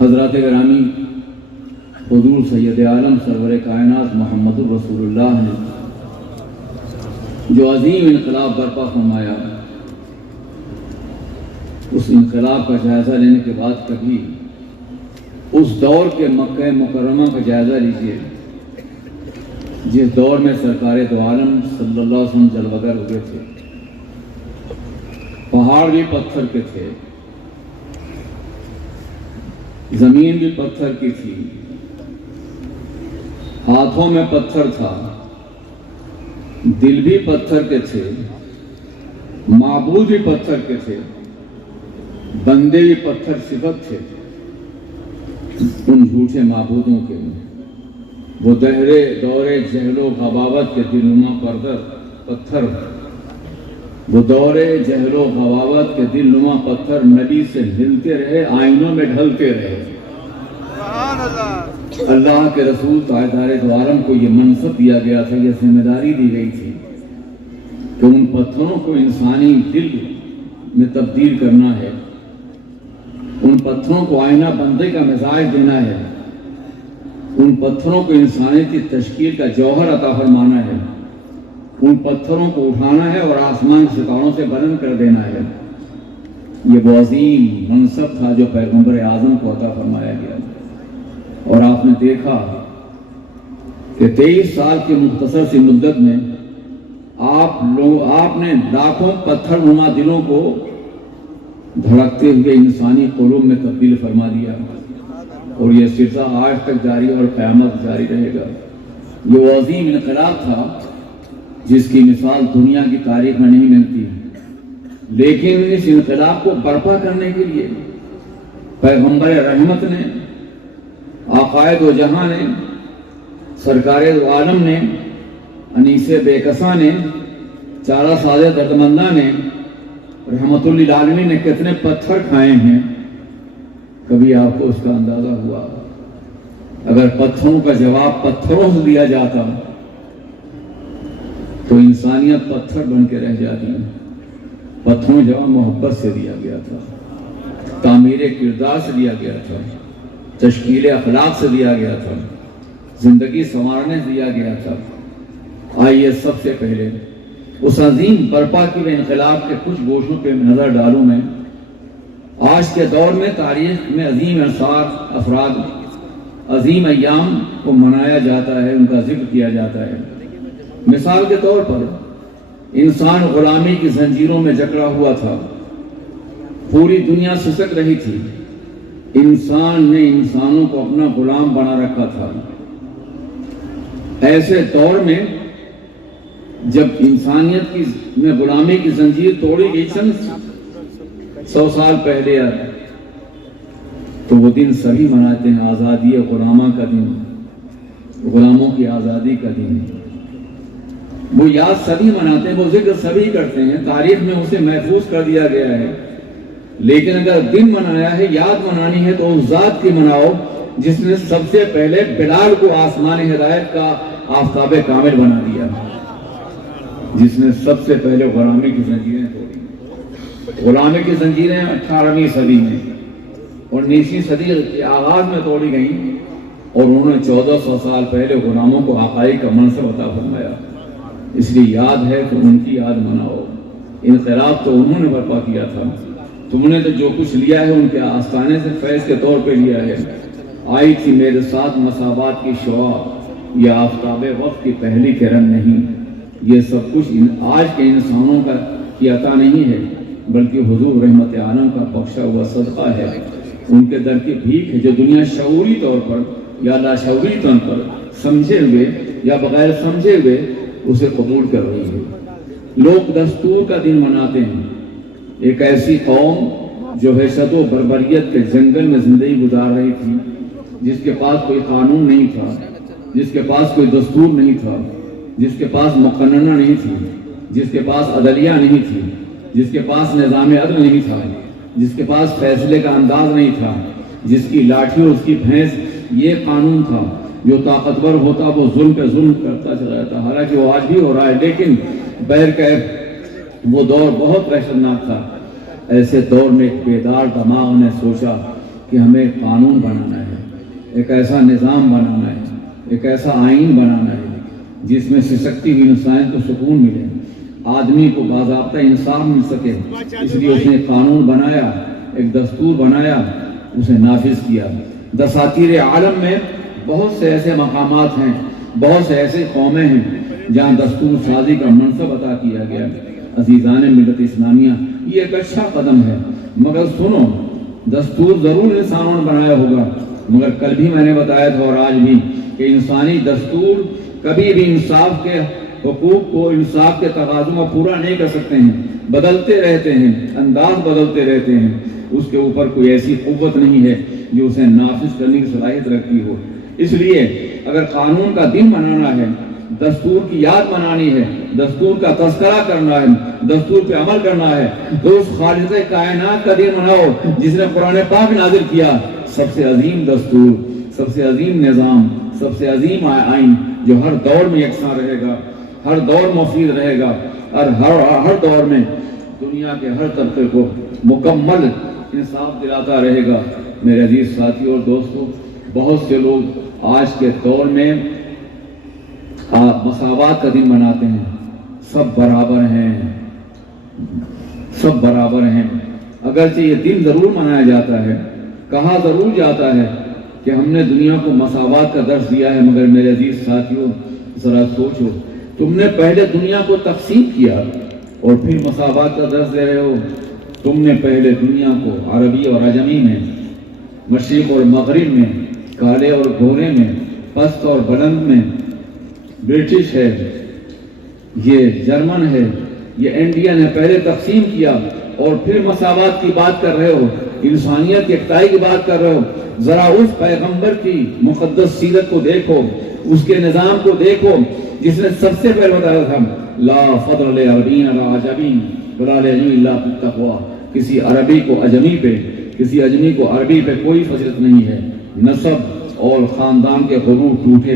حضرات گرامی، حضور سید عالم سرور کائنات محمد الرسول اللہ نے جو عظیم انقلاب برپا فرمایا، اس انقلاب کا جائزہ لینے کے بعد کبھی اس دور کے مکہ مکرمہ کا جائزہ لیجئے جس دور میں سرکار دو عالم صلی اللہ علیہ وسلم جلوگر ہوئے تھے۔ پہاڑ بھی پتھر کے تھے، زمین بھی پتھر کی تھی، ہاتھوں میں پتھر تھا، دل بھی پتھر کے تھے، معبود بھی پتھر کے تھے، بندے بھی پتھر صفت تھے ان جھوٹے معبودوں کے۔ وہ دورے جہل و غباوت کے دلنما پتھر، وہ دورے جہل و غباوت کے دلنما پتھر نبی سے ہلتے رہے، آئینوں میں ڈھلتے رہے۔ اللہ کے رسول تاجدار دو عالم کو یہ منصب دیا گیا تھا، یہ ذمہ داری دی گئی تھی کہ ان پتھروں کو انسانی دل میں تبدیل کرنا ہے، ان پتھروں کو آئینہ بندے کا مزاج دینا ہے، ان پتھروں کو انسانیت کی تشکیل کا جوہر عطا فرمانا ہے، ان پتھروں کو اٹھانا ہے اور آسمان ستاروں سے بلند کر دینا ہے۔ یہ وہ عظیم منصب تھا جو پیغمبر اعظم کو عطا فرمایا گیا، اور آپ نے دیکھا کہ 23 سال کی مختصر سی مدت میں آپ نے لاکھوں پتھر نما دلوں کو دھڑکتے ہوئے انسانی قلوب میں تبدیل فرما دیا، اور یہ سلسلہ آج تک جاری اور قیامت جاری رہے گا۔ یہ وہ عظیم انقلاب تھا جس کی مثال دنیا کی تاریخ میں نہیں ملتی، لیکن اس انقلاب کو برپا کرنے کے لیے پیغمبر رحمت نے، آقائے دو جہاں نے، سرکار دو عالم نے، انیس بے کساں نے، چارہ ساز دردمندہ نے، رحمت للعالمین نے کتنے پتھر کھائے ہیں۔ کبھی آپ کو اس کا اندازہ ہوا؟ اگر پتھروں کا جواب پتھروں سے دیا جاتا تو انسانیت پتھر بن کے رہ جاتی۔ پتھروں جواب محبت سے دیا گیا تھا، تعمیر کردار سے دیا گیا تھا، تشکیل اخلاق سے دیا گیا تھا، زندگی سنوارنے سے دیا گیا تھا۔ آئیے سب سے پہلے اس عظیم برپا کی ہوئے انقلاب کے کچھ گوشوں پہ نظر ڈالوں میں۔ آج کے دور میں تاریخ میں عظیم افراد، عظیم ایام کو منایا جاتا ہے، ان کا ذکر کیا جاتا ہے۔ مثال کے طور پر انسان غلامی کی زنجیروں میں جکڑا ہوا تھا، پوری دنیا سسک رہی تھی، انسان نے انسانوں کو اپنا غلام بنا رکھا تھا۔ ایسے دور میں جب انسانیت میں غلامی کی زنجیر توڑی گئی چند 100 سال پہلے، تو وہ دن سبھی مناتے ہیں، آزادی غلامہ کا دن، غلاموں کی آزادی کا دن۔ وہ یاد سبھی مناتے ہیں، وہ ذکر سبھی کرتے ہیں، تاریخ میں اسے محفوظ کر دیا گیا ہے۔ لیکن اگر دن منایا ہے، یاد منانی ہے، تو اس ذات کی مناؤ جس نے سب سے پہلے بلال کو آسمان ہدایت کا آفتاب کامل بنا دیا، جس نے سب سے پہلے غلامی کی زنجیریں توڑی۔ غلامی کی زنجیریں 18ویں صدی میں، 19ویں صدی کے آغاز میں توڑی گئیں، اور انہوں نے 1400 سال پہلے غلاموں کو آقائی کا منصب عطا فرمایا۔ اس لیے یاد ہے تو ان کی یاد مناؤ۔ انقلاب تو انہوں نے برپا کیا تھا، تم نے تو جو کچھ لیا ہے ان کے آستانے سے فیض کے طور پہ لیا ہے۔ آئی تھی میرے ساتھ مساوات کی شعاع، یہ آفتاب وقت کی پہلی کرن نہیں۔ یہ سب کچھ آج کے انسانوں کی عطا نہیں ہے، بلکہ حضور رحمت عالم کا بخشا ہوا صدقہ ہے۔ ان کے در کی بھیک ہے جو دنیا شعوری طور پر یا لاشعوری طور پر سمجھے ہوئے یا بغیر سمجھے ہوئے اسے قبول کر رہی ہے۔ لوگ دستور کا دن مناتے ہیں، ایک ایسی قوم جو وحشت و بربریت کے جنگل میں زندگی گزار رہی تھی، جس کے پاس کوئی قانون نہیں تھا، جس کے پاس کوئی دستور نہیں تھا، جس کے پاس مقننہ نہیں تھی، جس کے پاس عدلیہ نہیں تھی، جس کے پاس نظام عدل نہیں تھا، جس کے پاس فیصلے کا انداز نہیں تھا، جس کی لاٹھی اور اس کی بھینس یہ قانون تھا، جو طاقتور ہوتا وہ ظلم پہ ظلم کرتا چلا جاتا۔ حالانکہ وہ آج بھی ہو رہا ہے، لیکن بہرکیف وہ دور بہت وحشتناک تھا۔ ایسے دور میں ایک بیدار دماغ نے سوچا کہ ہمیں قانون بنانا ہے، ایک ایسا نظام بنانا ہے، ایک ایسا آئین بنانا ہے جس میں سسکتی ہوئی انسانیت کو سکون ملے، آدمی کو باضابطہ انصاف مل سکے۔ اس لیے اس نے قانون بنایا، ایک دستور بنایا، اسے نافذ کیا۔ دساتیر عالم میں بہت سے ایسے مقامات ہیں، بہت سے ایسے قومیں ہیں جہاں دستور سازی کا منصب عطا کیا گیا۔ عزیزان ملت اسلامیہ، یہ ایک اچھا قدم ہے، مگر سنو، دستور ضرور انسانوں نے بنایا ہوگا، مگر کل بھی میں نے بتایا تھا اور آج بھی کہ انسانی دستور کبھی بھی انصاف کے حقوق کو، انصاف کے تقاضوں کو پورا نہیں کر سکتے ہیں، بدلتے رہتے ہیں، انداز بدلتے رہتے ہیں۔ اس کے اوپر کوئی ایسی قوت نہیں ہے جو اسے نافذ کرنے کی صلاحیت رکھتی ہو۔ اس لیے اگر قانون کا دن منانا ہے، دستور کی یاد منانی ہے، دستور کا تذکرہ کرنا ہے، دستور پہ عمل کرنا ہے، تو اس خالق کائنات کا دن مناؤ جس نے قرآن پاک نازل کیا، سب سے عظیم دستور، سب سے عظیم نظام، سب سے عظیم آئین جو ہر دور میں یکساں رہے گا، ہر دور مفید رہے گا، اور ہر دور میں دنیا کے ہر طبقے کو مکمل انصاف دلاتا رہے گا۔ میرے عزیز ساتھیوں اور دوستوں، بہت سے لوگ آج کے دور میں مساوات کا دن مناتے ہیں، سب برابر ہیں، سب برابر ہیں۔ اگرچہ یہ دن ضرور منایا جاتا ہے، کہا ضرور جاتا ہے کہ ہم نے دنیا کو مساوات کا درس دیا ہے، مگر میرے عزیز ساتھیوں ذرا سوچو، تم نے پہلے دنیا کو تقسیم کیا اور پھر مساوات کا درس دے رہے ہو۔ تم نے پہلے دنیا کو عربی اور عجمی میں، مشرق اور مغرب میں، کالے اور گورے میں، پست اور بلند میں، برٹش ہے، یہ جرمن ہے، یہ انڈین ہے، پہلے تقسیم کیا اور پھر مساوات کی بات کر رہے ہو، انسانیت کی یکتائی کی بات کر رہے ہو۔ ذرا اس پیغمبر کی مقدس سیرت کو دیکھو، اس کے نظام کو دیکھو جس نے سب سے پہلے بتایا تھا لا فضل لعربین علی عجمین ولا لعجمی الا بالتقوی، کسی عربی کو اجمی پہ، کسی اجمی کو عربی پہ کوئی فضیلت نہیں ہے۔ نسب اور خاندان کے غرور ٹوٹے،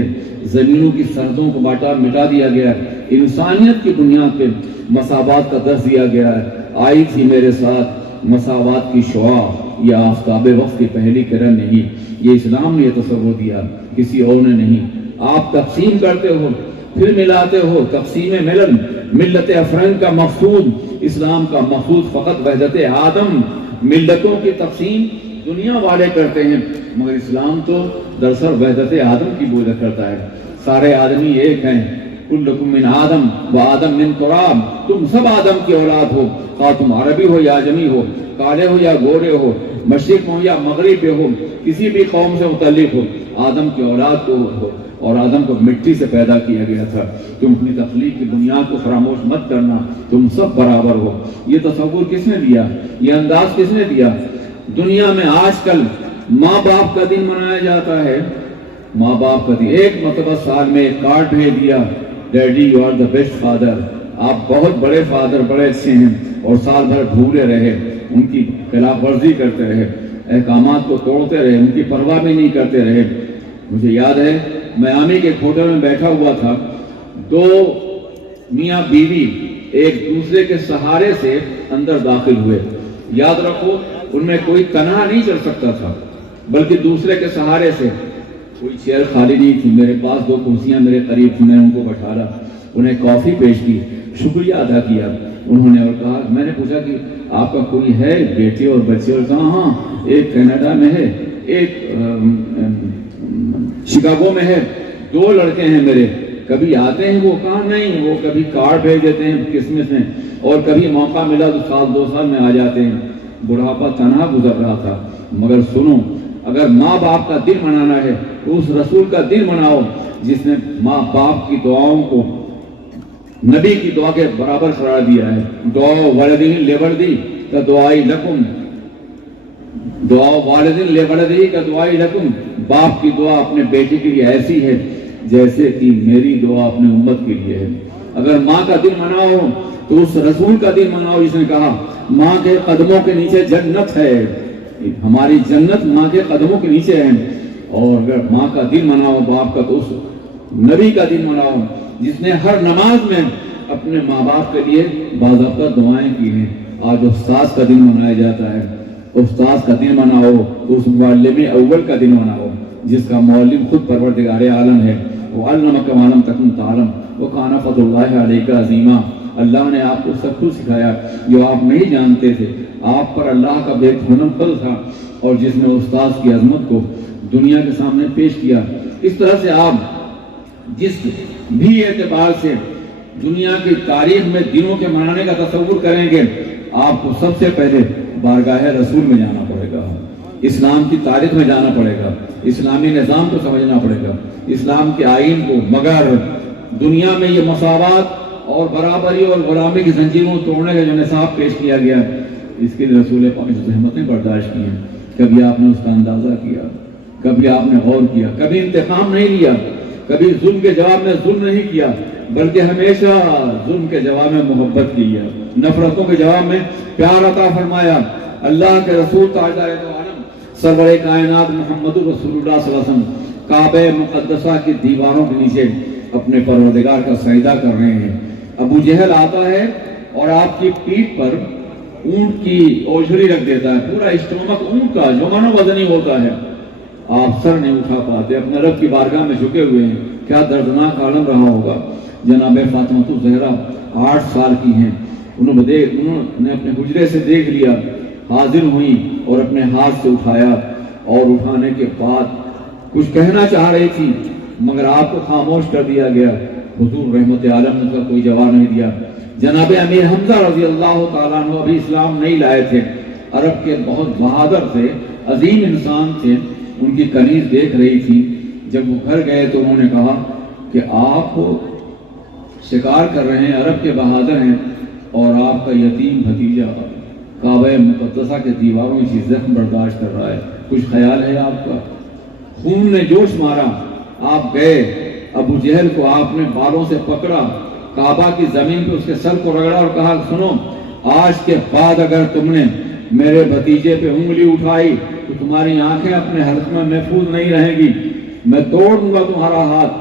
زمینوں کی سرحدوں کو مٹا دیا گیا، انسانیت کی بنیاد پہ مساوات کا درس دیا گیا ہے۔ آئی تھی میرے ساتھ مساوات کی شعاع، یہ آفتاب وقت کی پہلی کرن نہیں، یہ اسلام نے یہ تصور دیا، کسی اور نے نہیں۔ آپ تقسیم کرتے ہو پھر ملاتے ہو، تقسیم ملن، ملت افرنگ کا مقصود، اسلام کا مقصود فقط وحدت آدم۔ ملتوں کی تقسیم دنیا والے کرتے ہیں، مگر اسلام تو دراصل وحدت آدم کی بوجھ کرتا ہے۔ سارے آدمی ایک ہیں، کلکم من آدم و آدم من تراب، تم سب آدم کی اولاد ہو، خواہ تم عربی ہو یا عجمی ہو، کالے ہو یا گورے ہو، مشرق ہو یا مغرب پہ ہو، کسی بھی قوم سے متعلق ہو، آدم کی اولاد کو ہو، اور آدم کو مٹی سے پیدا کیا گیا تھا۔ تم اپنی تخلیق کی بنیاد کو فراموش مت کرنا، تم سب برابر ہو۔ یہ تصور کس نے دیا؟ یہ انداز کس نے دیا؟ دنیا میں آج کل ماں باپ کا دن منایا جاتا ہے، ماں باپ کا دن، ایک مرتبہ سال میں ایک کارڈ بھیج دیا، daddy you are the best father, آپ بہت بڑے فادر، بڑے اچھے ہیں، اور سال بھر بھولے رہے، ان کی خلاف ورزی کرتے رہے، احکامات کو توڑتے رہے، ان کی پرواہ بھی نہیں کرتے رہے۔ مجھے یاد ہے میامی کے ایک ہوٹل میں بیٹھا ہوا تھا، دو میاں بیوی ایک دوسرے کے سہارے سے اندر داخل ہوئے۔ یاد رکھو، ان میں کوئی تنہا نہیں چل سکتا تھا، بلکہ دوسرے کے سہارے سے۔ کوئی چیئر خالی نہیں تھی، میرے پاس دو کرسیاں میرے قریب تھی، میں نے ان کو بٹھایا، انہیں کافی پیش کی، شکریہ ادا کیا انہوں نے، اور کہا، میں نے پوچھا کہ آپ کا کوئی ہے بیٹے اور بچے؟ اور کہا ہاں، ایک کینیڈا میں ہے، ایک شکاگو میں ہے، دو لڑکے ہیں میرے، کبھی آتے ہیں وہ؟ کہا نہیں، وہ کبھی کارڈ بھیج دیتے ہیں کرسمس میں، اور کبھی موقع ملا تو سال دو سال میں آ جاتے ہیں۔ بڑھاپا تنہا گزر رہا تھا۔ مگر سنو، اگر ماں باپ کا دن منانا ہے تو اس رسول کا دن مناؤ جس نے ماں باپ کی دعاؤں کو نبی کی دعا کے برابر قرار دیا ہے۔ دعا والدین لولدی کا دعائی لکم، دعا والدین لولدی کا دعائی لکم، باپ کی دعا اپنے بیٹے کے لیے ایسی ہے جیسے کہ میری دعا اپنے امت کے لیے ہے۔ اگر ماں کا دن مناؤ تو اس رسول کا دن مناؤ جس نے کہا ماں کے قدموں کے نیچے جنت ہے، ہماری جنت ماں کے قدموں کے نیچے ہے۔ اور اگر ماں کا دن مناؤ باپ کا، تو اس نبی کا دن مناؤ جس نے ہر نماز میں اپنے ماں باپ کے لیے باضابطہ دعائیں کی ہیں۔ آج استاذ کا دن منایا جاتا ہے، استاذ کا دن مناؤ، اس معلم اول کا دن مناؤ جس کا معلم خود پروردگار عالم ہے۔ وَعَلَّمَكَ مَا لَمْ تَكُنْ تَعْلَمْ وَكَانَ فَضْلُ اللَّهِ عَلَيْكَ عَظِيمًا۔ اللہ نے آپ کو سب کچھ سکھایا جو آپ نہیں جانتے تھے، آپ پر اللہ کا بے پناہ فضل تھا، اور جس نے استاذ کی عظمت کو دنیا کے سامنے پیش کیا۔ اس طرح سے آپ جس بھی اعتبار سے دنیا کی تاریخ میں دنوں کے منانے کا تصور کریں گے، آپ کو سب سے پہلے بارگاہ رسول میں جانا پڑے گا، اسلام کی تاریخ میں جانا پڑے گا، اسلامی نظام کو سمجھنا پڑے گا، اسلام کے آئین کو۔ مگر دنیا میں یہ مساوات اور برابری اور غلامی کی زنجیروں توڑنے کا جو نصاب پیش کیا گیا، اس کے لیے رسول پاک نے زحمتیں برداشت کی ہیں۔ کبھی آپ نے اس کا اندازہ کیا، کبھی آپ نے غور کیا، کبھی انتقام نہیں لیا، کبھی ظلم کے جواب میں ظلم نہیں کیا، بلکہ ہمیشہ ظلم کے جواب میں محبت کیا، نفرتوں کے جواب میں پیار عطا فرمایا۔ اللہ کے رسول تاجدار عالم سرور کائنات محمد رسول اللہ صلی اللہ علیہ وسلم کعبہ مقدسہ کی دیواروں کے نیچے اپنے پروردگار کا سجدہ کر رہے ہیں۔ ابو جہل آتا ہے اور آپ کی پیٹھ پر اونٹ کی اوجھلی رکھ دیتا ہے، پورا اسٹومک اونٹ کا جو منو وزنی ہوتا ہے۔ آپ سر نہیں اٹھا پاتے، اپنے رب کی بارگاہ میں جھکے ہوئے ہیں۔ کیا دردناک عالم رہا ہوگا۔ جناب فاطمہ الزہرا 8 سال کی ہیں، انہوں نے اپنے حجرے سے دیکھ لیا، حاضر ہوئیں اور اپنے ہاتھ سے اٹھایا، اور اٹھانے کے بعد کچھ کہنا چاہ رہی تھی مگر آپ کو خاموش کر دیا گیا۔ حضور رحمت عالم نے اس کا کوئی جواب نہیں دیا۔ جناب امیر حمزہ رضی اللہ تعالیٰ عنہ ابھی اسلام نہیں لائے تھے، عرب کے بہت بہادر تھے، عظیم انسان تھے، ان کی کنیز دیکھ رہی تھی۔ جب وہ گھر گئے تو انہوں نے کہا کہ آپ شکار کر رہے ہیں، عرب کے بہادر ہیں، اور آپ کا یتیم بھتیجا کعبہ مقدسہ کے دیواروں کی زخم برداشت کر رہا ہے، کچھ خیال ہے آپ کا؟ خون نے جوش مارا، آپ گئے، ابو جہل کو آپ نے بالوں سے پکڑا، کعبہ کی زمین پہ اس کے سر کو رگڑا اور کہا سنو، آج کے بعد اگر تم نے میرے بھتیجے پہ انگلی اٹھائی تو تمہاری آنکھیں اپنے حلق میں محفوظ نہیں رہیں گی، میں توڑ دوں گا تمہارا ہاتھ۔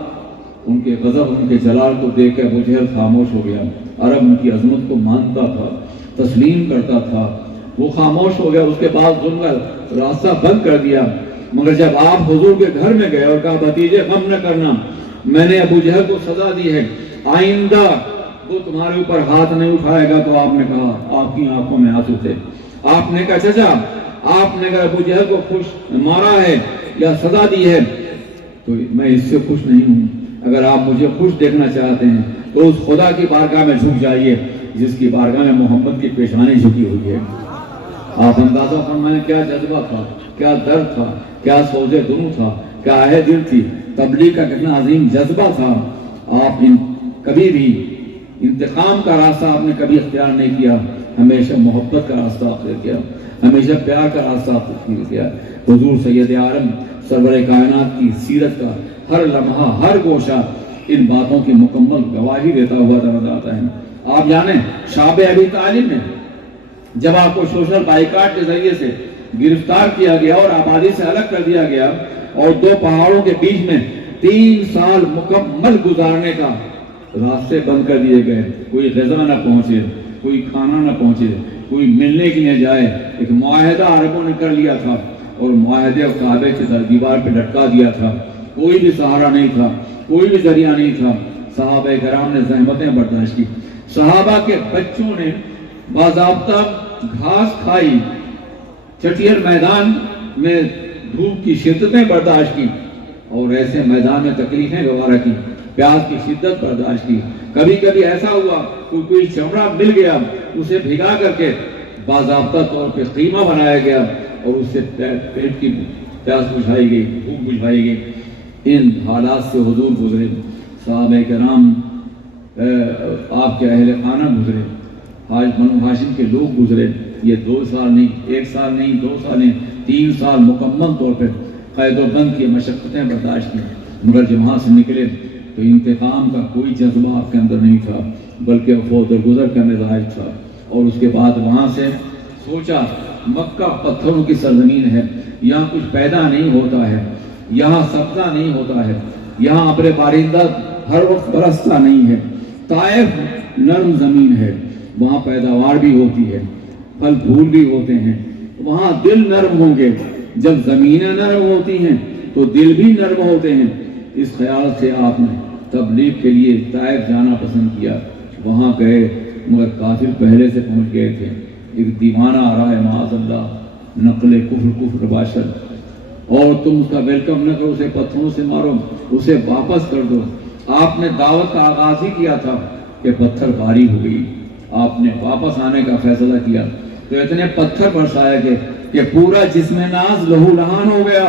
ان کے غضب، ان کے جلال کو دیکھ کے ابو جہل خاموش ہو گیا۔ عرب ان کی عظمت کو مانتا تھا، تسلیم کرتا تھا، وہ خاموش ہو گیا۔ اس کے بعد ظلم کا راستہ بند کر دیا۔ مگر جب آپ حضور کے گھر میں گئے اور کہا بھتیجے غم نہ کرنا، میں نے ابو جہل کو سزا دی ہے، آئندہ وہ تمہارے اوپر ہاتھ نہیں اٹھائے گا، تو آپ نے کہا، آپ کی آنکھوں میں آنسو تھے، آپ نے کہا چچا، آپ نے اگر ابو جہل کو خوش مارا ہے یا سزا دی ہے تو میں اس سے خوش نہیں ہوں۔ اگر آپ مجھے خوش دیکھنا چاہتے ہیں تو اس خدا کی بارگاہ میں جھک جائیے جس کی بارگاہ میں محمد کی پیشانی جھکی ہوئی ہے۔ آپ اندازہ فرمائیں کیا جذبہ تھا، کیا درد تھا، کیا سوز دنو تھا، کیا آہ دل تھی، تبلیغ کا کتنا عظیم جذبہ تھا۔ آپ کبھی بھی انتقام کا راستہ آپ نے کبھی اختیار نہیں کیا، ہمیشہ محبت کا راستہ اختیار کیا، ہمیشہ پیار کا راستہ اختیار کیا۔ حضور سید عالم سرور کائنات کی سیرت کا ہر لمحہ، ہر گوشہ ان باتوں کی مکمل گواہی دیتا ہوا نظر آتا ہے۔ آپ جانیں شعب ابی طالب نے جب آپ کو سوشل بائیکاٹ کے ذریعے سے گرفتار کیا گیا اور آبادی سے الگ کر دیا گیا اور 2 پہاڑوں کے بیچ میں 3 سال مکمل گزارنے کا راستے بند کر دیے گئے، کوئی غذا نہ پہنچے، کوئی کھانا نہ پہنچے، کوئی ملنے کے لیے جائے، ایک معاہدہ عربوں نے کر لیا تھا اور معاہدے اور کعبے کی دیوار پہ لٹکا دیا تھا، کوئی بھی سہارا نہیں تھا، کوئی بھی ذریعہ نہیں تھا۔ صحابہ کرام نے زحمتیں برداشت کی، صحابہ کے بچوں نے باضابطہ گھاس کھائی، چٹیر میدان میں دھوپ کی شدتیں برداشت کی اور ایسے میدان میں تکلیفیں گوارا کی، پیاس کی شدت برداشت کی۔ کبھی کبھی ایسا ہوا کوئی چمڑا مل گیا، اسے بھگا کر کے باضابطہ طور پہ قیمہ بنایا گیا اور اس سے پیٹ کی پیاس بجھائی گئی، بھوک بجھائی گئی۔ ان حالات سے حضور گزرے، صحابہ کرام، آپ کے اہل خانہ گزرے، بنو ہاشم کے لوگ گزرے۔ یہ 2 سال نہیں، 1 سال نہیں، 2 سال نہیں، 3 سال مکمل طور پہ قید و بند کی مشقتیں برداشت کی۔ مگر جب وہاں سے نکلے تو انتقام کا کوئی جذبہ آپ کے اندر نہیں تھا، بلکہ عفو درگزر کا مزاج تھا۔ اور اس کے بعد وہاں سے سوچا مکہ پتھروں کی سرزمین ہے، یہاں کچھ پیدا نہیں ہوتا ہے، یہاں سبزہ نہیں ہوتا ہے، یہاں ابر بارندہ ہر وقت برستا نہیں ہے۔ طائف نرم زمین ہے، وہاں پیداوار بھی ہوتی ہے، پھل پھول بھی ہوتے ہیں، وہاں دل نرم ہوں گے. جب زمینیں نرم ہوتی ہیں تو دل بھی نرم ہوتے ہیں. اس خیال سے آپ نے تبلیغ کے لیے طائف جانا پسند کیا. وہاں گئے مگر کافر پہلے سے پہنچ گئے تھے. ایک دیوانہ آ رہا ہے معاذ اللہ، نقل کفر باشد، اور تم اس کا ویلکم نہ کرو، اسے پتھروں سے مارو، اسے واپس کر دو. آپ نے دعوت کا آغاز ہی کیا تھا کہ پتھر باری ہو گئی. آپ نے واپس آنے کا فیصلہ کیا تو اتنے پتھر برسائے گئے کہ پورا جسم ناز لہو لہان ہو گیا.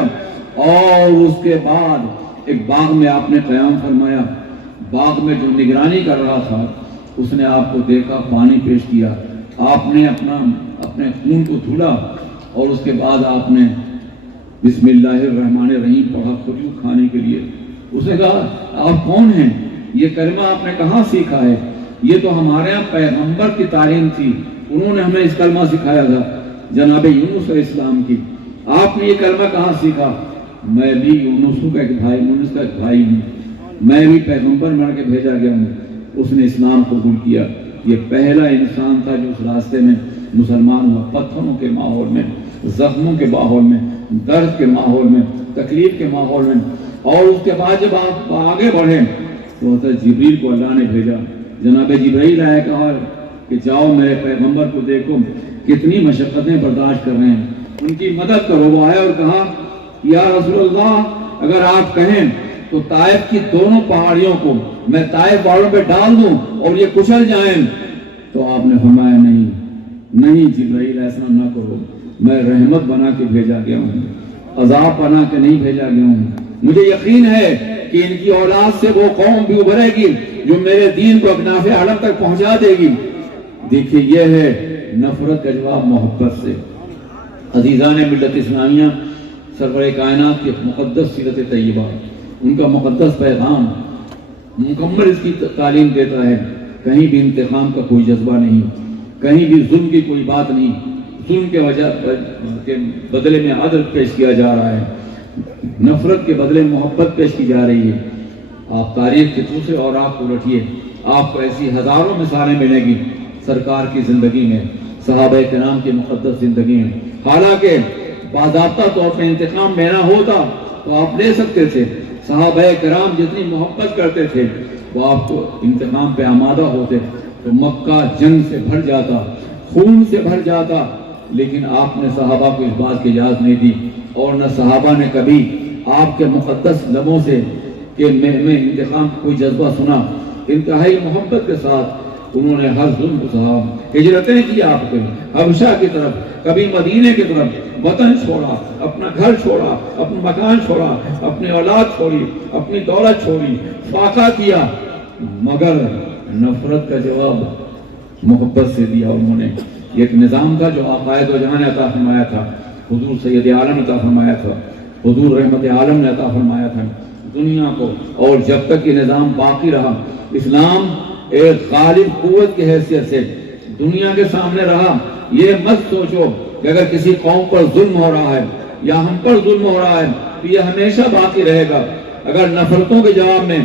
اور اس کے بعد ایک باغ میں آپ نے قیام فرمایا. باغ میں جو نگرانی کر رہا تھا اس نے آپ کو دیکھا، پانی پیش کیا. آپ نے اپنے خون کو دھلا اور اس کے بعد آپ نے بسم اللہ الرحمن الرحیم پڑھا کھجور کھانے کے لیے. اس نے کہا آپ کون ہیں؟ یہ کلمہ آپ نے کہاں سیکھا ہے؟ یہ تو ہمارے یہاں پیغمبر کی تعلیم تھی، انہوں نے ہمیں اس کلمہ سکھایا تھا، جناب یونس علیہ السلام کی. آپ نے یہ کلمہ کہاں سیکھا؟ میں بھی یونس کا ایک بھائی ہوں، میں بھی پیغمبر بن کے بھیجا گیا ہوں. اس نے اسلام قبول کیا. یہ پہلا انسان تھا جو اس راستے میں مسلمان ہوا. پتھروں کے ماحول میں، زخموں کے ماحول میں، درد کے ماحول میں، تکلیف کے ماحول میں. اور اس کے بعد جب آپ آگے بڑھے تو حضرت جبریل کو اللہ نے بھیجا. جناب جبریل آئے، کہا کہ جاؤ میرے پیغمبر کو دیکھو کتنی مشقتیں برداشت کر رہے ہیں، ان کی مدد کرو. وہ آیا اور کہا یا رسول اللہ اگر آپ کہیں تو طائف کی دونوں پہاڑیوں کو میں طائف والوں پہ ڈال دوں اور یہ کچل جائیں. تو آپ نے فرمایا نہیں جبرائیل ایسا نہ کرو، میں رحمت بنا کے بھیجا گیا ہوں، عذاب بنا کے نہیں بھیجا گیا ہوں. مجھے یقین ہے کہ ان کی اولاد سے وہ قوم بھی ابھرے گی جو میرے دین کو اکناف عالم تک پہنچا دے گی. دیکھیے یہ ہے نفرت کا جواب محبت سے. عزیزان ملت اسلامیہ، سرور کائنات کی مقدس سیرت طیبہ، ان کا مقدس پیغام مکمل اس کی تعلیم دیتا ہے. کہیں بھی انتقام کا کوئی جذبہ نہیں، کہیں بھی ظلم کی کوئی بات نہیں. ظلم کے وجہ کے بدلے میں عدل پیش کیا جا رہا ہے، نفرت کے بدلے محبت پیش کی جا رہی ہے. آپ تاریخ کے دوسرے اور آپ کو رکھیے، آپ کو ایسی ہزاروں مثالیں ملیں گی سرکار کی زندگی میں، صحابہ کرام کی مقدس زندگی میں. حالانکہ باضابطہ طور پہ انتقام لینا ہوتا تو آپ لے سکتے تھے. صحابہ کرام جتنی محبت کرتے تھے وہ آپ کو انتقام پہ آمادہ ہوتے تو مکہ جنگ سے بھر جاتا، خون سے بھر جاتا. لیکن آپ نے صحابہ کو اس بات کی اجازت نہیں دی، اور نہ صحابہ نے کبھی آپ کے مقدس لبوں سے کہ میں انتقام کوئی جذبہ سنا. انتہائی محبت کے ساتھ انہوں نے ہر ظلم کو سہا. ہجرتیں کی آپ کے حبشہ کی طرف، کبھی مدینے کی طرف، وطن چھوڑا، اپنا گھر چھوڑا، اپنا مکان چھوڑا، اپنی اولاد چھوڑی، اپنی دولت چھوڑی، فاقہ کیا، مگر نفرت کا جواب محبت سے دیا انہوں نے. یہ ایک نظام تھا جو عقائد و جہاں نے عطا فرمایا تھا، حضور سید عالم نے عطا فرمایا تھا، حضور رحمت عالم نے عطا فرمایا تھا دنیا کو. اور جب تک یہ نظام باقی رہا، اسلام ایک غالب قوت کی حیثیت سے دنیا کے سامنے رہا. یہ مت سوچو کہ اگر کسی قوم پر ظلم ہو رہا ہے یا ہم پر ظلم ہو رہا ہے تو یہ ہمیشہ باقی رہے گا. اگر نفرتوں کے جواب میں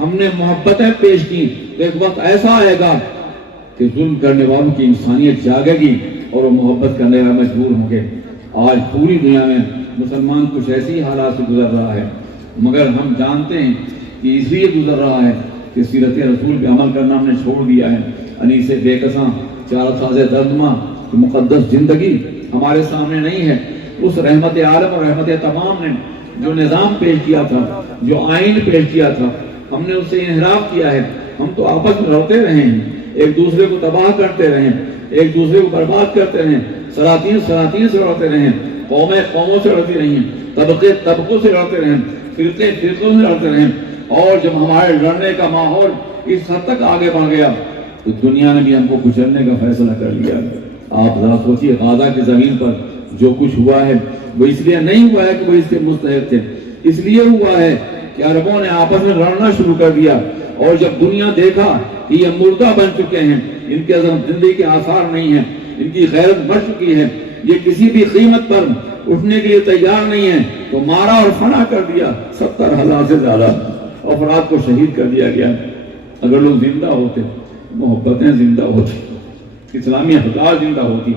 ہم نے محبتیں پیش کی تو ایک وقت ایسا آئے گا کہ ظلم کرنے والوں کی انسانیت جاگے گی اور وہ محبت کرنے والے مجبور ہوں گے. آج پوری دنیا میں مسلمان کچھ ایسی حالات سے گزر رہا ہے، مگر ہم جانتے ہیں کہ اس لیے گزر رہا ہے کہ سیرت رسول پہ عمل کرنا ہم نے چھوڑ دیا ہے. انیس بے کساں چار ساز دردماں کی مقدس زندگی ہمارے سامنے نہیں ہے. اس رحمت عالم اور رحمت تمام نے جو نظام پیش کیا تھا، جو آئین پیش کیا تھا، ہم نے اس سے انحراف کیا ہے. ہم تو آپس میں لڑتے رہے ہیں، ایک دوسرے کو تباہ کرتے رہے، ایک دوسرے کو برباد کرتے رہے، سلاطین سے لڑتے رہے، قومیں قوموں سے لڑتی رہی، طبقے طبقوں سے لڑتے رہے، فرقے فرقوں سے لڑتے رہے. اور جب ہمارے لڑنے کا ماحول اس حد تک آگے بڑھ گیا تو دنیا نے بھی ہم کو کچلنے کا فیصلہ کر لیا. آپ ذرا سوچیے، غزہ کی زمین پر جو کچھ ہوا ہے وہ اس لیے نہیں ہوا ہے کہ وہ اس کے مستحق تھے، اس لیے ہوا ہے کہ عربوں نے آپس میں لڑنا شروع کر دیا. اور جب دنیا دیکھا کہ یہ مردہ بن چکے ہیں، ان کے زندگی کے آثار نہیں ہیں، ان کی غیرت مر چکی ہے، یہ کسی بھی قیمت پر اٹھنے کے لیے تیار نہیں ہے، تو مارا اور فنا کر دیا. 70,000 سے زیادہ افراد کو شہید کر دیا گیا. اگر لوگ زندہ ہوتے، محبتیں زندہ ہوتی، اسلامی اخلاق زندہ ہوتی،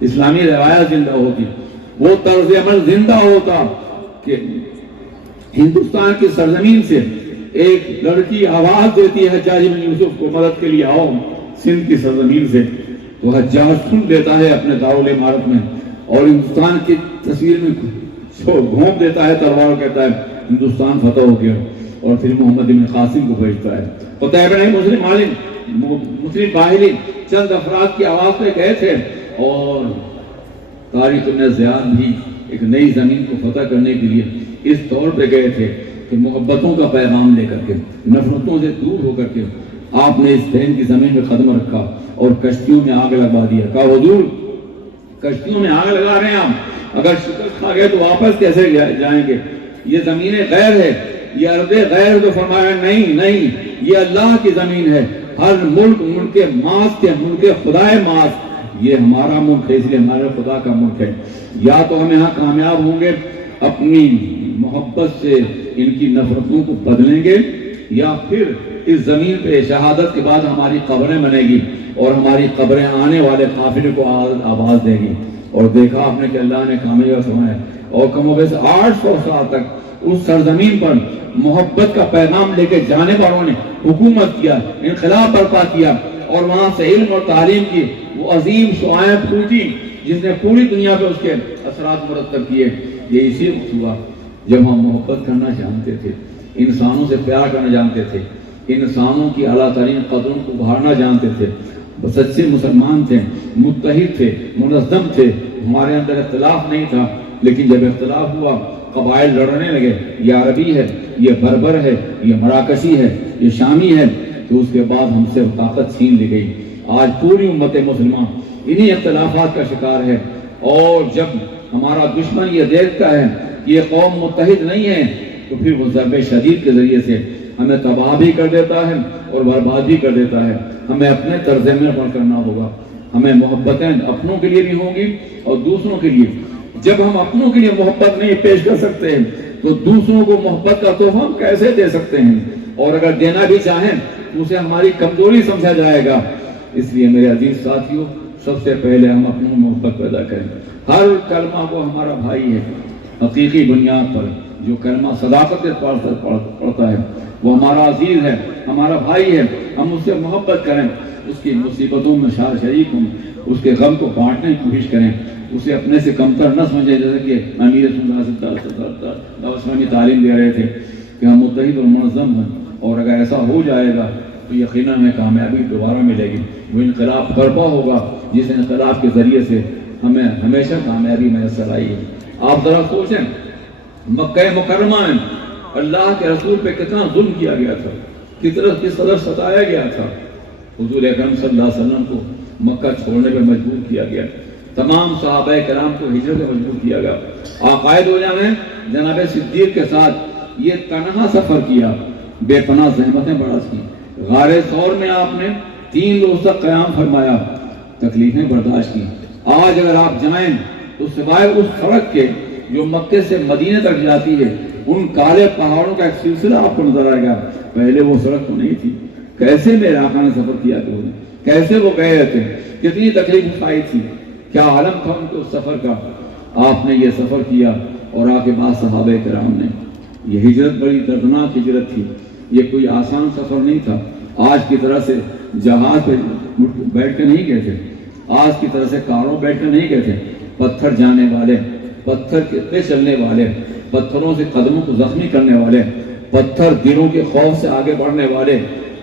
اسلامی روایت زندہ ہوتی، وہ طرز عمل زندہ ہوتا کہ ہندوستان کی سرزمین سے ایک لڑکی آواز دیتی ہے حجاج بن یوسف کو مدد کے لیے آؤ سندھ کی سرزمین سے، تو حجاج سن لیتا ہے اپنے دارالعمارت میں اور ہندوستان کی تصویر میں گھونپ دیتا ہے تلوار، کہتا ہے ہندوستان فتح ہو گیا، اور پھر محمد بن قاسم کو بھیجتا ہے۔ قطیبہ بن مسلم عالم مسلم باہری چند افراد کی آواز پہ گئے تھے، اور طارق بن زیاد بھی ایک نئی زمین کو فتح کرنے کے لیے اس طور پہ گئے تھے کہ محبتوں کا پیغام لے کر کے، نفرتوں سے دور ہو کر کے آپ نے اس دین کی زمین میں قدم رکھا اور کشتیوں میں آگ لگوا دیا۔ کہا حضور کشتیوں میں آگ لگا رہے ہیں آپ، اگر شکست کھا گئے تو واپس کیسے جائیں گے؟ یہ زمین غیر ہے، یہ ارض غیر، تو فرمایا نہیں، یہ اللہ کی زمین ہے، ہر ملک ملک ماس کے ملک خدائے ماس، یہ ہمارا ملک ہے، اس لیے ہمارے خدا کا ملک ہے۔ یا تو ہم یہاں کامیاب ہوں گے، اپنی محبت سے ان کی نفرتوں کو بدلیں گے، یا پھر اس زمین پہ شہادت کے بعد ہماری قبریں بنے گی اور ہماری قبریں آنے والے قافلے کو آواز دے گی۔ اور دیکھا آپ نے کہ اللہ نے کامیاب فرمایا، اور کم و بیش 800 سال تک اس سرزمین پر محبت کا پیغام لے کے جانے والوں نے حکومت کیا، انقلاب برپا کیا، اور وہاں سے علم اور تعلیم کی وہ عظیم شعاع پھوٹی جس نے پوری دنیا پہ اس کے اثرات مرتب کیے۔ یہ اسی وقت ہوا جب ہم محبت کرنا جانتے تھے، انسانوں سے پیار کرنا جانتے تھے، انسانوں کی اعلیٰ ترین قدروں کو ابھارنا جانتے تھے، سچے مسلمان تھے، متحد تھے، منظم تھے، ہمارے اندر اختلاف نہیں تھا۔ لیکن جب اختلاف ہوا، قبائل لڑنے لگے، یہ عربی ہے، یہ بربر ہے، یہ مراکشی ہے، یہ شامی ہے، تو اس کے بعد ہم سے طاقت چھین لی گئی۔ آج پوری امت مسلمان انہی اختلافات کا شکار ہے، اور جب ہمارا دشمن یہ دیکھتا ہے کہ یہ قوم متحد نہیں ہے، تو پھر وہ ضرب شدید کے ذریعے سے ہمیں تباہ بھی کر دیتا ہے اور برباد بھی کر دیتا ہے۔ ہمیں اپنے طرز عمل پر کرنا ہوگا، ہمیں محبتیں اپنوں کے لیے بھی ہوں گی اور دوسروں کے لیے۔ جب ہم اپنوں کے لیے محبت نہیں پیش کر سکتے ہیں تو دوسروں کو محبت کا تحفہ ہم کیسے دے سکتے ہیں؟ اور اگر دینا بھی چاہیں تو اسے ہماری کمزوری سمجھا جائے گا۔ اس لیے میرے عزیز ساتھیوں، سب سے پہلے ہم اپنوں میں محبت پیدا کریں۔ ہر کلمہ کو ہمارا بھائی ہے، حقیقی بنیاد پر جو کلمہ صداقت سے پڑھتا ہے وہ ہمارا عزیز ہے، ہمارا بھائی ہے، ہم اس سے محبت کریں، اس کی مصیبتوں میں شریک ہوں، اس کے غم کو بانٹنے کی کوشش کریں، اسے اپنے سے کمتر نہ سمجھیں۔ جیسے کہ امیر اسلامی تعلیم دے رہے تھے کہ ہم متحد اور منظم ہیں، اور اگر ایسا ہو جائے گا تو یقیناً ہمیں کامیابی دوبارہ ملے گی۔ وہ انقلاب برپا ہوگا جس انقلاب کے ذریعے سے ہمیں ہمیشہ کامیابی میسر آئی ہے۔ آپ ذرا سوچیں، مکہ مکرمہ میں اللہ کے رسول پہ کتنا ظلم کیا گیا تھا، کس قدر ستایا گیا تھا۔ حضور اکرم صلی اللہ علیہ وسلم کو مکہ چھوڑنے پہ مجبور کیا گیا، تمام صحابہ کرام کو ہجرت پہ مجبور کیا گیا۔ عقائد علماء نے جناب صدیق کے ساتھ یہ تنہا سفر کیا، بے پناہ زحمتیں برداشت کی، غار ثور میں آپ نے 3 روز تک قیام فرمایا، تکلیفیں برداشت کی۔ آج اگر آپ جائیں تو سوائے اس سڑک کے جو مکے سے مدینے تک جاتی ہے، ان کالے پہاڑوں کا ایک سلسلہ آپ کو نظر آئے گا۔ پہلے وہ سڑک تو نہیں تھی، کیسے میرے آقا نے سفر کیا تھا، کیسے وہ گئے تھے، کتنی تکلیف اٹھائی تھی، کیا عالم تھا ان کے اس سفر کا۔ آپ نے یہ سفر کیا، اور آگے بعد صحابہ کرام نے۔ یہ ہجرت بڑی دردناک ہجرت تھی، یہ کوئی آسان سفر نہیں تھا۔ آج کی طرح سے جہاز پہ بیٹھ کے نہیں گئے تھے، آج کی طرح سے کاروں بیٹھ کے نہیں گئے تھے۔ پتھر جانے والے، پتھر پہ چلنے والے، پتھروں سے قدموں کو زخمی کرنے والے، پتھر دلوں کے خوف سے آگے بڑھنے والے،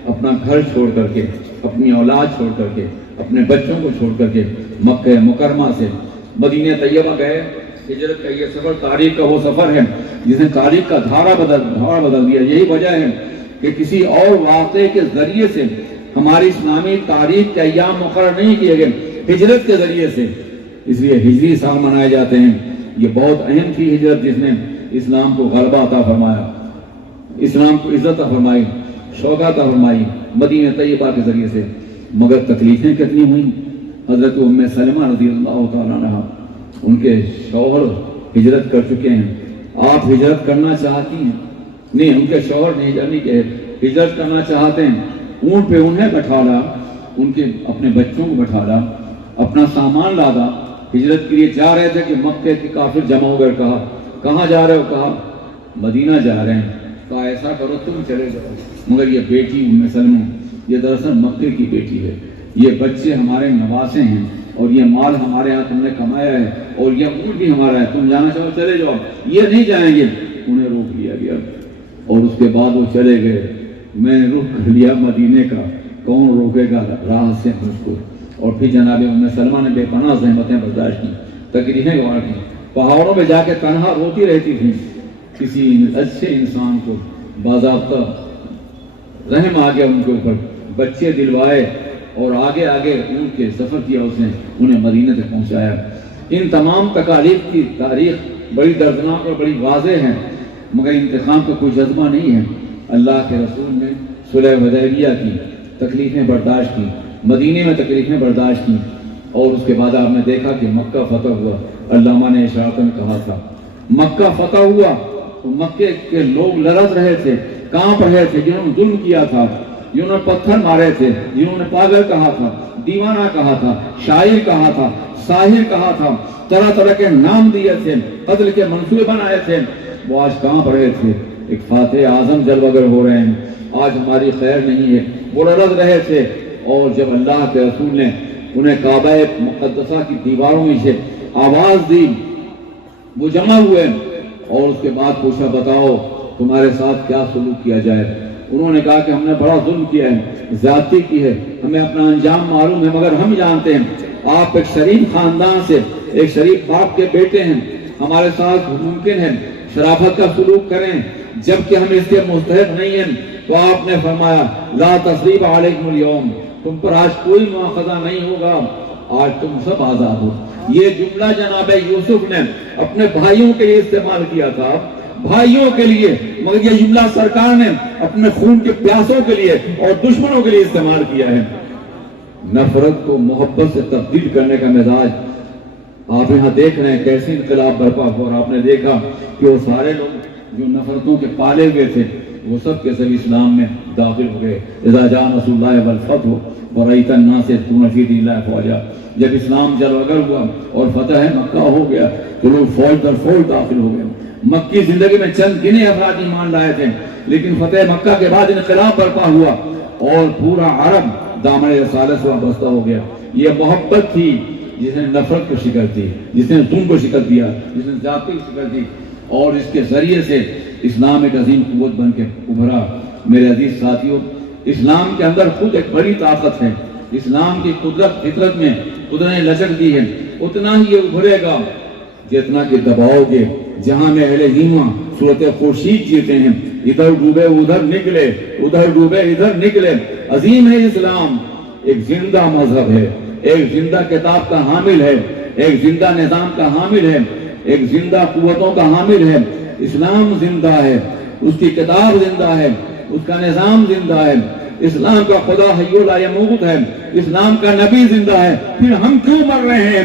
اپنا گھر چھوڑ کر کے، اپنی اولاد چھوڑ کر کے، اپنے بچوں کو چھوڑ کر کے مکہ مکرمہ سے مدینہ طیبہ گئے۔ ہجرت کا یہ سفر تاریخ کا وہ سفر ہے جس نے تاریخ کا دھارا بدل دیا۔ یہی وجہ ہے کہ کسی اور واقعے کے ذریعے سے ہماری اسلامی تاریخ کے ایام مقرر نہیں کیے گئے، ہجرت کے ذریعے سے۔ اس لیے ہجری سال منائے جاتے ہیں۔ یہ بہت اہم تھی ہجرت، جس نے اسلام کو غلبہ عطا فرمایا، اسلام کو عزت عطا فرمائی، شوکت عطا فرمائی مدینہ طیبہ کے ذریعے سے۔ مگر تکلیفیں کتنی ہوئیں۔ حضرت ام سلمہ رضی اللہ تعالیٰ عنہا، ان کے شوہر ہجرت کر چکے ہیں، آپ ہجرت کرنا چاہتی ہیں؟ نہیں، ان کے شوہر نے ہجرت کرنا چاہتے ہیں۔ اونٹ پہ انہیں بٹھالا، ان کے اپنے بچوں کو بٹھالا، اپنا سامان لادا، ہجرت کے لیے جا رہے تھے کہ مکے کے کافر جمع ہو کر کہا کہاں جا رہے ہو؟ کہا مدینہ جا رہے ہیں۔ کہا ایسا کرو تم چلے جاؤ، مگر یہ بیٹی ام سلمہ یہ دراصل مکے کی بیٹی ہے، یہ بچے ہمارے نواسے ہیں اور یہ مال ہمارے ہاں تم نے کمایا ہے اور یہ اونٹ بھی ہمارا ہے، تم جانا چاہو چلے جاؤ، یہ نہیں جائیں گے۔ انہیں روک لیا گیا اور اس کے بعد وہ چلے گئے۔ میں نے رخ کر لیا مدینے کا، کون روکے گا راہ سے مجھ کو؟ اور پھر جناب ام سلمہ نے بے پناہ زحمتیں برداشت کی، تکلیفیں گوار کی، پہاڑوں میں جا کے تنہا روتی رہتی تھی۔ کسی اچھے انسان کو باضابطہ رحم آ گیا ان کے اوپر، بچے دلوائے اور آگے آگے ان کے سفر کیا، اس نے انہیں مدینہ تک پہنچایا۔ ان تمام تکالیف کی تاریخ بڑی دردناک اور بڑی واضح ہے، مگر انتقام کا کوئی جذبہ نہیں ہے۔ اللہ کے رسول نے صلح حدیبیہ کی تکلیفیں برداشت کی، مدینے میں تکلیفیں برداشت کی، اور اس کے بعد آپ نے دیکھا کہ مکہ فتح ہوا۔ علامہ نے اشارتاً کہا تھا مکہ فتح ہوا تو مکے کے لوگ لرز رہے تھے، کانپ رہے تھے، جنہوں نے ظلم کیا تھا، جنہوں نے پتھر مارے تھے، جنہوں نے پاگل کہا تھا، دیوانہ کہا تھا، شاعر کہا تھا، ساحر کہا تھا، طرح طرح کے نام دیے تھے، قتل کے منصوبے بنائے تھے، وہ آج کانپ رہے تھے۔ ایک فاتح اعظم جلوگر ہو رہے ہیں، آج ہماری خیر نہیں ہے، وہ لرز رہے تھے۔ اور جب اللہ کے رسول نے انہیں کعبہ مقدسہ کی دیواروں میں سے آواز دی، وہ جمع ہوئے اور اس کے بعد پوچھا بتاؤ تمہارے ساتھ کیا سلوک کیا جائے؟ انہوں نے کہا کہ ہم نے بڑا ظلم کیا ہے، زیادتی کی ہے، ہمیں اپنا انجام معلوم ہے، مگر ہم جانتے ہیں آپ ایک شریف خاندان سے، ایک شریف باپ کے بیٹے ہیں، ہمارے ساتھ ممکن ہے شرافت کا سلوک کریں، جبکہ ہم اس کے مستحق نہیں ہیں۔ تو آپ نے فرمایا لا تثریب علیکم اليوم، تم پر آج کوئی مواخذہ نہیں ہوگا، آج تم سب آزاد ہو۔ یہ جملہ جناب یوسف نے اپنے بھائیوں کے لیے استعمال کیا تھا، بھائیوں کے لیے، مگر یہ جملہ سرکار نے اپنے خون کے پیاسوں کے لیے اور دشمنوں کے لیے استعمال کیا ہے۔ نفرت کو محبت سے تبدیل کرنے کا مزاج آپ یہاں دیکھ رہے ہیں، کیسے انقلاب برپا ہوا، اور آپ نے دیکھا کہ وہ سارے لوگ جو نفرتوں کے پالے ہوئے تھے وہ سب کے سب اسلام میں داخل ہو گئے۔ اذا جاء نصر اللہ والفتح ورأیت الناس یدخلون فی دین اللہ افواجا، جب اسلام جلوگر ہوا اور فتح مکہ ہو گیا تو لوگ فوج در فوج داخل ہو گئے۔ مکی زندگی میں چند گنے افراد ایمان لائے تھے، لیکن فتح مکہ کے بعد انقلاب برپا ہوا اور پورا عرب دامن رسالت سے وابستہ ہو گیا۔ یہ محبت تھی جس نے نفرت کو شکست دی، جس نے ظلم کو شکست دیا، جس نے ذاتی کو شکست دی، اور اس کے ذریعے سے اسلام ایک عظیم قوت بن کے ابھرا۔ میرے عزیز ساتھیوں، اسلام کے اندر خود ایک بڑی طاقت ہے، اسلام کی قدرت فطرت میں خدا نے لچک دی ہے، اتنا ہی یہ ابھرے گا جتنا کہ دباؤ گے۔ جہاں میں اہل ہیما صورت خورشید جیتے ہیں، ادھر ڈوبے ادھر نکلے، ادھر ڈوبے ادھر نکلے۔ عظیم ہے اسلام، ایک زندہ مذہب ہے، ایک زندہ کتاب کا حامل ہے، ایک زندہ نظام کا حامل ہے، ایک زندہ قوتوں کا حامل ہے۔ اسلام زندہ ہے، اس کی کتاب زندہ ہے، اس کا نظام زندہ ہے، اسلام کا خدا حی لا یموت ہے، اسلام کا نبی زندہ ہے۔ پھر ہم کیوں مر رہے ہیں؟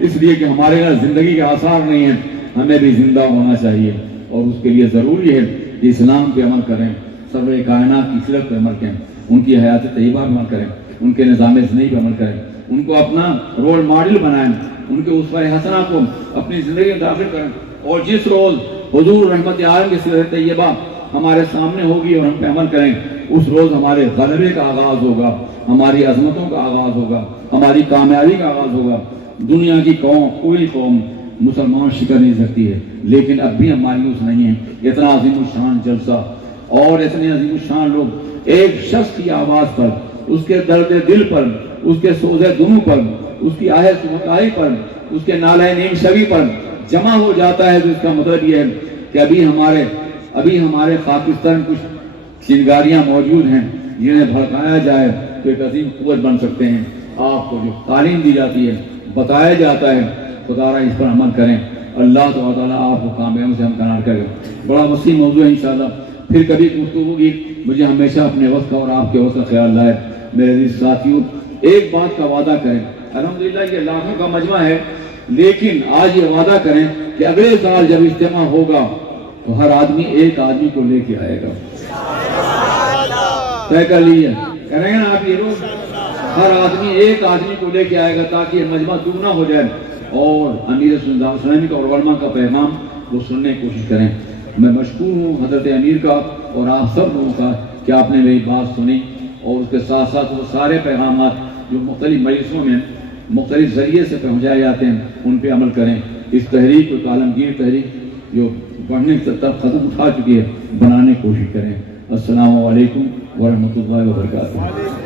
اس لیے کہ ہمارے یہاں زندگی کے آثار نہیں ہیں۔ ہمیں بھی زندہ ہونا چاہیے، اور اس کے لیے ضروری ہے کہ اسلام پہ عمل کریں، سرور کائنات کی سیرت پہ عمل کریں، ان کی حیات طیبہ پہ عمل کریں، ان کے نظام زندگی پہ عمل کریں، ان کو اپنا رول ماڈل بنائیں، ان کے اسوہ حسنہ کو اپنی زندگی میں داخل کریں۔ اور جس روز حضور رحمت عالم کی سیرت طیبہ ہمارے سامنے ہوگی اور ہم پہ عمل کریں، اس روز ہمارے غلبے کا آغاز ہوگا، ہماری عظمتوں کا آغاز ہوگا، ہماری کامیابی کا آغاز ہوگا۔ دنیا کی قوم، کوئی قوم مسلمان شکر نہیں سکتی ہے، لیکن اب بھی ہم مایوس نہیں ہیں۔ اتنا عظیم الشان جلسہ اور اتنے عظیم الشان لوگ ایک شخص کی آواز پر، اس کے درد دل پر، اس کے سوز دنوں پر، اس کی آہ سبکائی پر، اس کے نالہ نیم شوی پر جمع ہو جاتا ہے، تو اس کا مطلب یہ ہے کہ ابھی ہمارے پاکستان کچھ چنگاریاں موجود ہیں جنہیں بھڑکایا جائے تو ایک عظیم قوت بن سکتے ہیں۔ آپ کو جو تعلیم دی جاتی ہے، بتایا جاتا ہے، خدا را اس پر عمل کریں۔ اللہ تعالیٰ آپ کو کامیابی سے ہمکنار کرے۔ بڑا وسیع موضوع ہے انشاءاللہ، پھر کبھی گفتگو ہوگی۔ مجھے ہمیشہ اپنے وقت کا اور آپ کے وقت کا خیال رہے۔ میرے عزیز ساتھیوں، ایک بات کا وعدہ کریں، الحمدللہ یہ لاکھوں کا مجمع ہے، لیکن آج یہ وعدہ کریں کہ اگلے سال جب اجتماع ہوگا تو ہر آدمی ایک آدمی کو لے کے آئے گا۔ طے کر لیجیے، کریں گے نا آپ یہ روز؟ ہر آدمی ایک آدمی کو لے کے آئے گا تاکہ یہ مجمع دگنا ہو جائے۔ اور امیر سنت دعوت اسلامی کا اور علماء کا پیغام وہ سننے کی کوشش کریں۔ میں مشکور ہوں حضرت امیر کا اور آپ سب لوگوں کا کہ آپ نے میری بات سنی، اور اس کے ساتھ ساتھ وہ سارے پیغامات جو مختلف مجلسوں میں مختلف ذریعے سے پہنچائے جاتے ہیں ان پہ عمل کریں۔ اس تحریک کو عالمگیر تحریک جو پڑھنے کی طرف قدم اٹھا چکی ہے بنانے کی کوشش کریں۔ السلام علیکم ورحمۃ اللہ وبرکاتہ۔